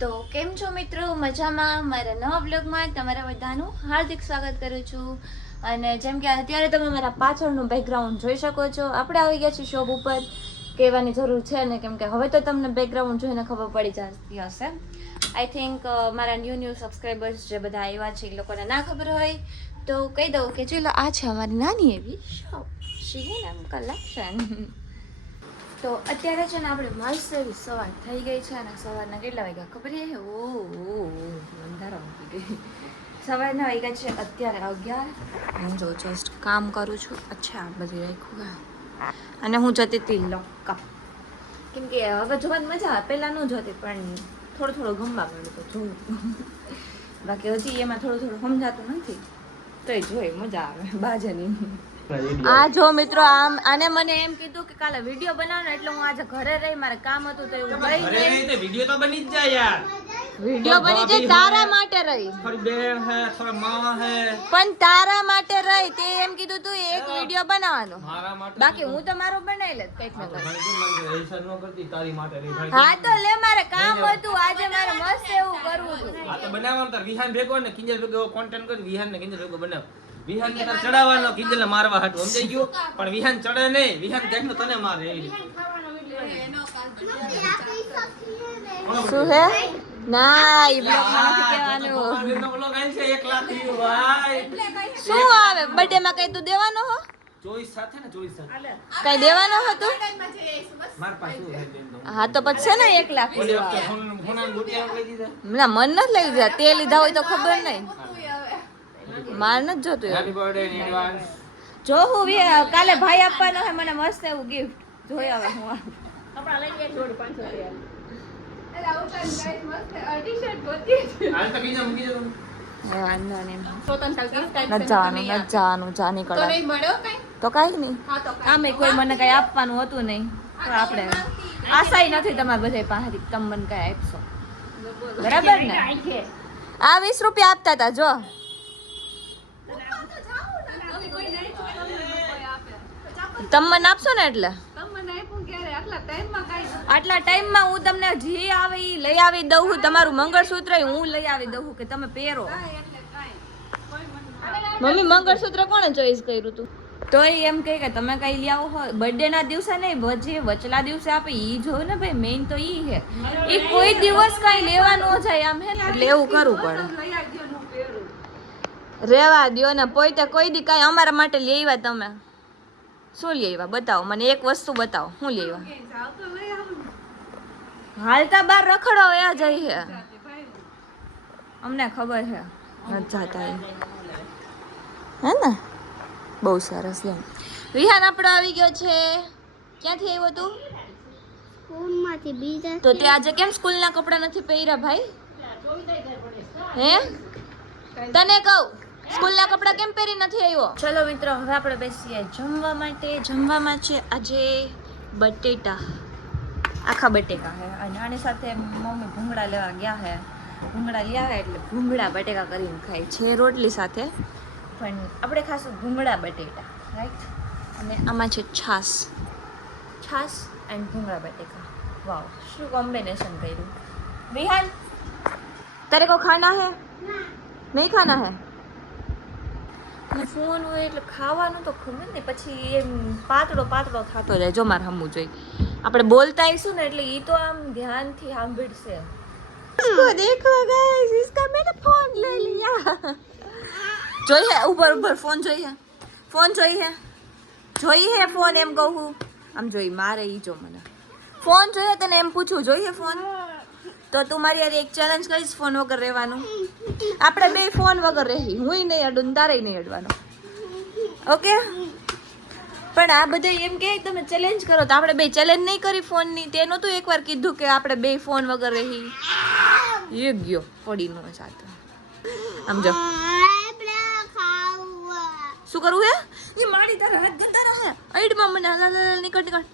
તો કેમ છો મિત્રો? મજામાં? મારા નવા બ્લોગમાં તમારા બધાનું હાર્દિક સ્વાગત કરું છું. અને જેમ કે અત્યારે તમે મારા પાછળનું બેકગ્રાઉન્ડ જોઈ શકો છો. આપણે આવી ગયા છીએ શોપ ઉપર. કહેવાની જરૂર છે ને, કેમ કે હવે તો તમને બેકગ્રાઉન્ડ જોઈને ખબર પડી જતી હશે. આઈ થિંક મારા ન્યૂ સબસ્ક્રાઈબર્સ જે બધા આવ્યા છે એ લોકોને ના ખબર હોય તો કહી દઉં કે ચલો આ છે અમારી નાની એવી શોપ, શ્રી નામ કલેક્શન. તો અત્યારે છે ને આપણે મસ્ત એવી સવાર થઈ ગઈ છે અને સવારના કેટલા વાગ્યા ખબર છે? અંધારા મૂકી ગઈ. સવારના વાગ્યા છે અત્યારે 11. હું જો જસ્ટ કામ કરું છું. અચ્છા બધી રાખ્યું અને હું જતી હતી લોકઅપ, કેમ કે હવે જોવાની મજા આવે. પહેલાં ન જોતી પણ થોડું ગમવા માંડ્યું તો જોવું. બાકી હજી એમાં થોડું સમજાતું નથી તોય જોઈ મજા આવે બાજની. આ જો મિત્રો આને મને એમ કીધું કે કાલે વિડિયો બનાવવાનો, એટલે હું આજે ઘરે રહી, મારે કામ હતું તો એવું ગઈ નહીં. વિડિયો તો બની જ જાય યાર. વિડિયો બની જાય તારા માટે રહી. થોડી બેન હે, થોડા માં હે. પણ તારા માટે રહી. તે એમ કીધું તું એક વિડિયો બનાવવાનો. મારા માટે બાકી હું તો મારો બનાવી લેત કઈક ન કઈક. એસર નો કરતી તારી માટે રહી. હા તો લે, મારે કામ હતું આજે, મારે મસ્ત એવું કરવું હતું. આ તો બનાવવાનું તાર વિહાન ભેગો ને કિંજલ ભેગો કોન્ટેન્ટ કરી. વિહાન ને કિંજલ ભેગો બનાવ. વિહાન ને તાર ચડાવવાનો, કિંજલ ને મારવા હાટુ, સમજાઈ ગયું? પણ વિહાન ચડે નહીં. વિહાન દેખ તને મારે એવી. શું હે? ના ઈ બ્લોગ માં નથી કહેવાનું. નો બ્લોગ આઈ છે 1 લાખ વ્યૂ ભાઈ. શું આવે બર્થડે માં કઈ તું દેવાનો હો? ચોઈસ સાથે ને ચોઈસ સાથે. કઈ દેવાનો હતો? માર પાસે શું હે? હા તો પછી છે ને 1 લાખ. ઓલી વખતે ફોન ગુટિયા લઈ દીધા. ના મન નથી લઈ દીધા. તે લીધા હોય તો ખબર નહીં. માર નથી જોતું. Happy birthday in advance. જો હું કાલે ભાઈ આપવાનો હે મને મસ્ત એવું ગિફ્ટ. જોઈ હવે હું કપડા લઈ લે જોડી 500 હાલ તો કીધું મૂકી દો. તો કઈ નહીં. આમે કોઈ મને કઈ આપવાનું હતું નહીં તો આપણે આશાય નથી તમારે બધા પાસેથી તમે મને કઈ આપશો, બરાબર ને? આ 20 રૂપિયા આપતા હતા જો. તમે મને આપશો ને, એટલે આટલા ટાઈમમાં હું તમને જે આવે ઈ લઈ આવી દઉં છું. તમારું મંગળસૂત્ર હું લઈ આવી દઉં કે તમે પહેરો. મમ્મી મંગળસૂત્ર કોણે ચોઈસ કર્યું તું? તોય એમ કહે કે તમે કઈ લઈ આવો હોય બર્થડે ના દિવસે નહીં, જે વચલા દિવસે આપે ઈ જોયું ને ભાઈ. મેઇન તો ઈ હે. એ કોઈ દિવસ કઈ લેવા ન જાય આમ હે ને, એટલે એવું કરવું પડે. રેવા દ્યો ને. પોઈતે કોઈ દી કઈ અમારા માટે લઈ આવ્યા તમે? શું લઈ આવ્યા બતાવો મને, એક વસ્તુ બતાવો. શું લઈ આવ્યા? હાલતા બાર રખડો એ જઈ હે. અમને ખબર છે નથી જાતા હે ને. બહુ સરસ. લે વિહાન આપણો આવી ગયો છે. ક્યાંથી આવ્યો તું? સ્કૂલમાંથી બીજા. તો તે આજે કેમ સ્કૂલના કપડા નથી પહેર્યા ભાઈ? હે તને કહું સ્કૂલના કપડા કેમ પહેરી નથી આવ્યો? ચલો મિત્રો હવે આપણે બેસીએ જમવા માટે. જમવામાં છે આજે બટેટા, આખા બટેકા હે. અને આની સાથે મમ્મી ભૂંગળા લેવા ગયા હે. ભૂંગળા લઈ આવે એટલે ભૂંગળા બટેકા કરીને ખાય છે રોટલી સાથે. પણ આપણે ખાશું ભૂંગળા બટેટા, રાઈટ? અને આમાં છે છાશ એન્ડ ભૂંગળા બટેકા. વાવ, શું કોમ્બિનેશન કર્યું. વિહાન તારે કો ખાના હે? નહીં ખાના હે? ફોન હોય એટલે ખાવાનું તો ખબર ને, પછી એમ પાતળો થતો જાય. જો મારે હમવું જોઈએ. આપણે બોલતા આવીશું ને એટલે એ તો આમ ધ્યાનથી સાંભળશે. इसको देखो गाइस, इसका मैंने फोन ले लिया. જોઈએ ઉપર ફોન જોઈએ ફોન એમ કહું. આમ જોઈ મારે ઈ જો મને ફોન જોઈએ. તને એમ પૂછું જોઈએ ફોન? તો તું મારી યાર એક ચેલેન્જ કરીશ ફોન વગર રહેવાનું. આપણે બે ફોન વગર રહી. હુંય નહીં અડું તારેય નહીં અડવાનો, ઓકે? પણ આ બધા એમ કે તમે ચેલેન્જ કરો તો આપણે બે ચેલેન્જ નહીં કરી ફોનની. તેનું તું એકવાર કીધું કે આપણે બે ફોન વગર રહી. એ ગયો પડી નો સાથે. સમજો શું કરવું હે? એ મારી તારા હાથ ગંદા રહે. આઈડમાં મને હલાલ નીકળ.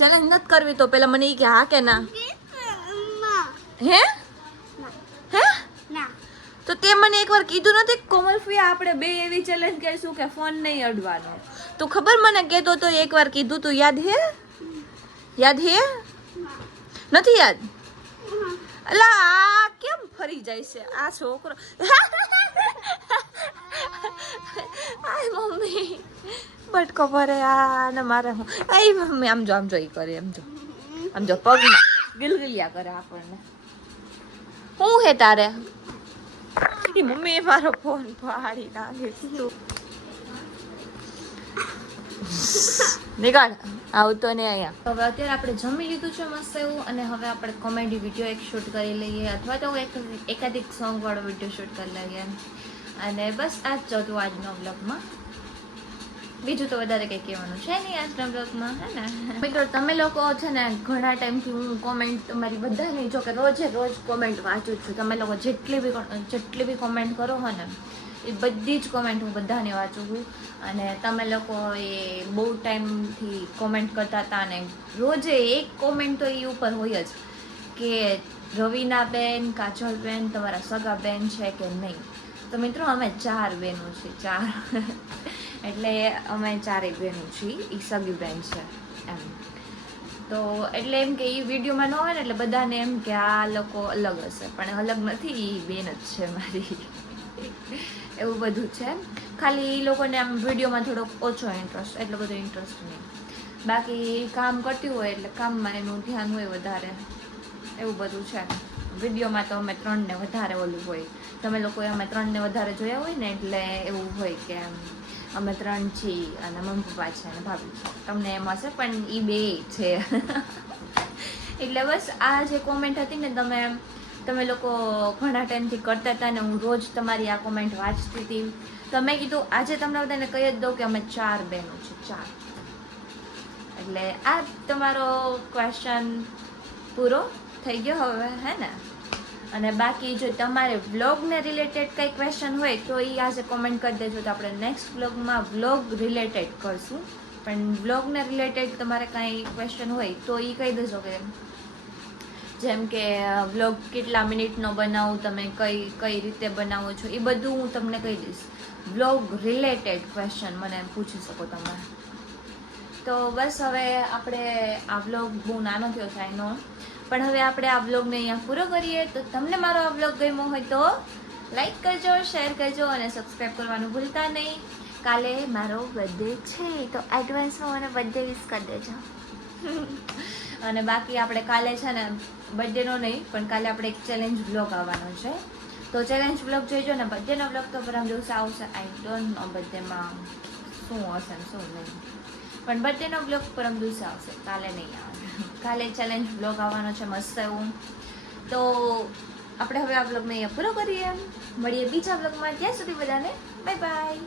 ચેલેન્જ નથી કરવી તો પેલા મને કે હા કે ના? હે તો તે મને એકવાર કીધું નથી કોમલ ફિયા આપણે બે એવી ચેલેન્જ કરીશું કે ફોન નહીં અડવાનો? તો ખબર મને કહેતો તો એકવાર કીધું તું, યાદ હે? નથી યાદ? અલા આ કેમ ફરી જાય છે આ છોકરો? આય મમ્મી બટકો ભરે આ ને મારે હું આય મમ્મી આમ જો ઈ કરે આમ જો પગમાં ગિલગિલિયા કરે આપણને. હું હે તારે? ઈ મમ્મી મારો ફોન ફાડી નાખ્યો. નીકળ આવતો ને અહીંયા. હવે અત્યારે આપણે જમી લીધું છે મસ્ત એવું, અને હવે આપણે કોમેડી વિડીયો એક શૂટ કરી લઈએ, અથવા તો એકાધિક સોંગ વાળો વિડીયો શૂટ કરી લઈએ. અને બસ આ જ હતું આજનો બ્લોગમાં. બીજું તો વધારે કંઈ કહેવાનું છે નહીં આજના બ્લોગમાં, હે ને મિત્રો? તમે લોકો છે ને ઘણા ટાઈમથી હું કોમેન્ટ તમારી બધાની, જો કે રોજ કોમેન્ટ વાંચું છું. તમે લોકો જેટલી બી કોમેન્ટ કરો હો ને એ બધી જ કોમેન્ટ હું બધાને વાંચું છું. અને તમે લોકો એ બહુ ટાઈમથી કોમેન્ટ કરતા હતા, અને રોજે એક કોમેન્ટ તો એ ઉપર હોય જ કે રવીના બેન, કાજલ બેન તમારા સગા બેન છે કે નહીં. તો મિત્રો અમે 4 બહેનો છીએ, 4 એટલે અમે 4 બહેનો છીએ, એ સગી બેન છે એમ. તો એટલે એમ કે એ વિડીયોમાં ન હોય ને એટલે બધાને એમ કે આ લોકો અલગ હશે, પણ અલગ નથી, એ બેન જ છે મારી. એવું બધું છે. ખાલી એ લોકોને આમ વિડીયોમાં થોડોક ઓછો ઇન્ટરેસ્ટ, એટલો બધો ઇન્ટરેસ્ટ નહીં. બાકી કામ કરતી હોય એટલે કામમાં એનું ધ્યાન હોય વધારે, એવું બધું છે. વિડીયોમાં તો અમે 3ને વધારે ઓલું હોય. તમે લોકોએ અમે 3ને વધારે જોયા હોય ને એટલે એવું હોય કે અમે 3 છીએ અને મમ્મી પપ્પા છે અને ભાભી છે. તમને એમ હશે પણ એ 2 છે. એટલે બસ આ જે કોમેન્ટ હતી ને તમે લોકો ઘણા ટાઈમથી કરતા હતા ને હું રોજ તમારી આ કોમેન્ટ વાંચતી હતી. તો મેં કીધું આજે તમને બધાને કહી જ દઉં કે અમે 4 બહેનો છે, 4. એટલે આ તમારો ક્વેશ્ચન પૂરો થઈ ગયો હવે, હે ને? અને બાકી જો તમારે વ્લોગને રિલેટેડ કંઈ ક્વેશ્ચન હોય તો એ આજે કોમેન્ટ કરી દેજો, તો આપણે નેક્સ્ટ વ્લોગમાં વ્લોગ રિલેટેડ કરશું. પણ વ્લોગને રિલેટેડ તમારે કાંઈ ક્વેશ્ચન હોય તો એ કહી દેજો, કે જેમ કે વ્લોગ કેટલા મિનિટનો બનાવું, તમે કઈ રીતે બનાવો છો, એ બધું હું તમને કહી દઈશ. વ્લોગ રિલેટેડ ક્વેશ્ચન મને પૂછી શકો તમે. તો બસ હવે આપણે આ વ્લોગ બહુ નાનો થયો છે આનો, પણ હવે આપણે આ વ્લોગને અહીંયા પૂરો કરીએ. તો તમને મારો આ વ્લોગ ગમ્યો હોય તો લાઈક કરજો, શેર કરજો અને સબસ્ક્રાઈબ કરવાનું ભૂલતા નહીં. કાલે મારો બર્થડે છે તો એડવાન્સમાં મને બર્થડે વિશ કરી દેજો. અને બાકી આપણે કાલે છે ને બર્થડેનો નહીં પણ કાલે આપણે એક ચેલેન્જ વ્લોગ આવવાનો છે. તો ચેલેન્જ વ્લોગ જોઈજો ને. બર્થડેનો વ્લોગ તો પરમ દિવસે આવશે. આઈ ડોન્ટ નો બર્થડેમાં શું હશે ને શું નહીં, પણ બર્થડેનો વ્લોગ પરમ દિવસે આવશે, કાલે નહીં આવે. કાલે ચેલેન્જ વ્લોગ આવવાનો છે મસ્ત એવું. તો આપણે હવે આ વ્લોગને અહીંયા પૂરો કરીએ. મળીએ બીજા વ્લોગમાં. ત્યાં સુધી બધાને બાય બાય.